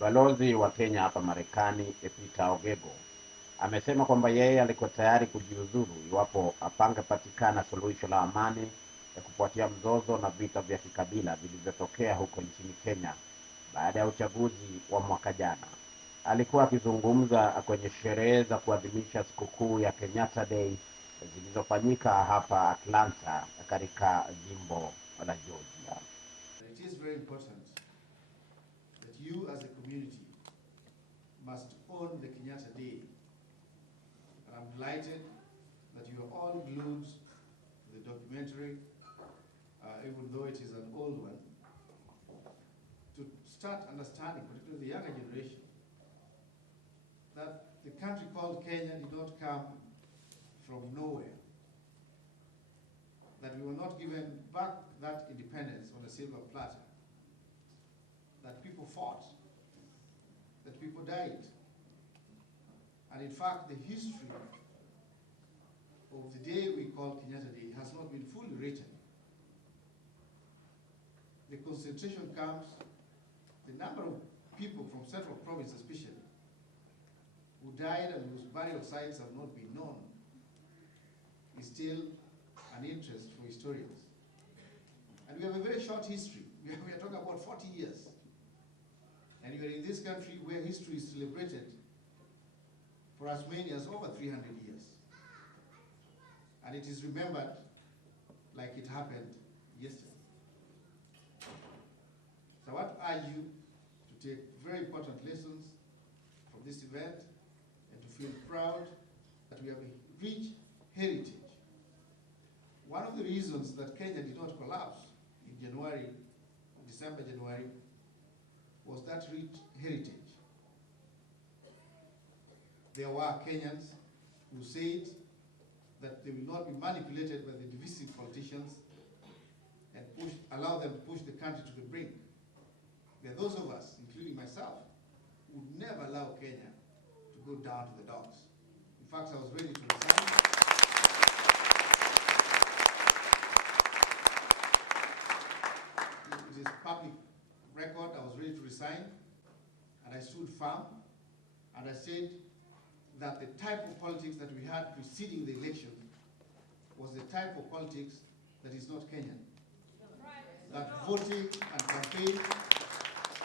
Balozi wa Kenya hapa Marekani, Peter Ogego, amesema kwamba yeye alikuwa tayari kujiuzuru iwapo apangepatikana suluhisho la amani ya kufuatia mzozo na vita vya kikabila vilivyotokea huko nchini Kenya baada ya uchaguzi wa mwaka jana. Alikuwa akizungumza kwenye sherehe za kuadhimisha sikukuu ya Kenyatta Day zilizofanyika hapa Atlanta katika jimbo la Georgia. It is very important that you as a community must own the Kenyatta Day. And I'm delighted that you are all glued to the documentary, even though it is an old one, to start understanding, particularly the younger generation, that the country called Kenya did not come from nowhere. That we were not given back that independence on a silver platter. That people fought, that people died. And in fact, the history of the day we call Kenyatta Day has not been fully written. The concentration camps, the number of people from Central Province especially, who died and whose burial sites have not been known, is still an interest for historians. And we have a very short history. We are talking about 40 years. And we are in this country where history is celebrated for as many as over 300 years. And it is remembered like it happened yesterday. So I want to urge you to take very important lessons from this event and to feel proud that we have a rich heritage. One of the reasons that Kenya did not collapse in December, January, was that rich heritage. There were Kenyans who said that they will not be manipulated by the divisive politicians and allow them to push the country to the brink. There are those of us, including myself, who would never allow Kenya to go down to the dogs. In fact, I was ready to resign. It is public record. I was ready to resign, and I stood firm, and I said that the type of politics that we had preceding the election was the type of politics that is not Kenyan. That voting and campaign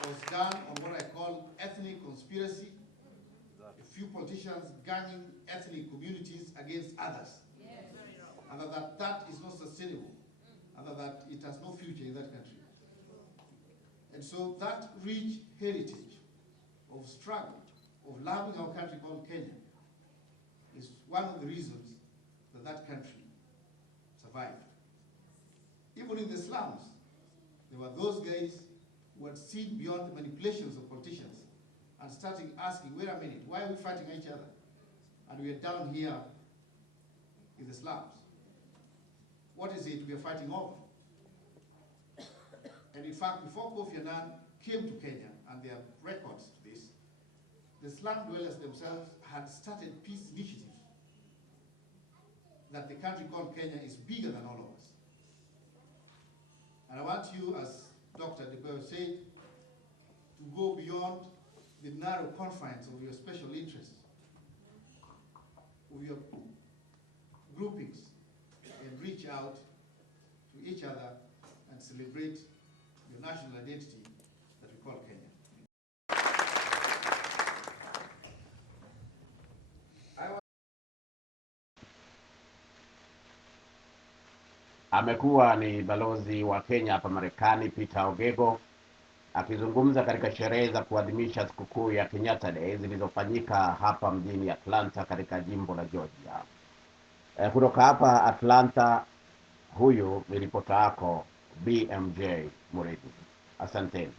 was done on what I call ethnic conspiracy, a few politicians ganging ethnic communities against others, and that is not sustainable, and that it has no future in that country. And so that rich heritage of struggle, of loving our country called Kenya, is one of the reasons that that country survived. Even in the slums, there were those guys who had seen beyond the manipulations of politicians and started asking, wait a minute, why are we fighting each other? And we are down here in the slums. What is it we are fighting over? And in fact, before Kofi Annan came to Kenya, and there are records to this, the slum dwellers themselves had started peace initiatives that the country called Kenya is bigger than all of us. And I want you, as Dr. DeBeo said, to go beyond the narrow confines of your special interests, of your groupings, and reach out to each other and celebrate your national identity that we call Kenya. Amekuwa ni balozi wa Kenya hapa Marekani, Peter Ogego, akizungumza katika sherehe za kuadhimisha sikukuu ya Kenyatta Day zilizofanyika hapa mjini Atlanta katika jimbo la Georgia. Kutoka hapa Atlanta, huyu ni ripota yako BMJ Muridi. Asanteni.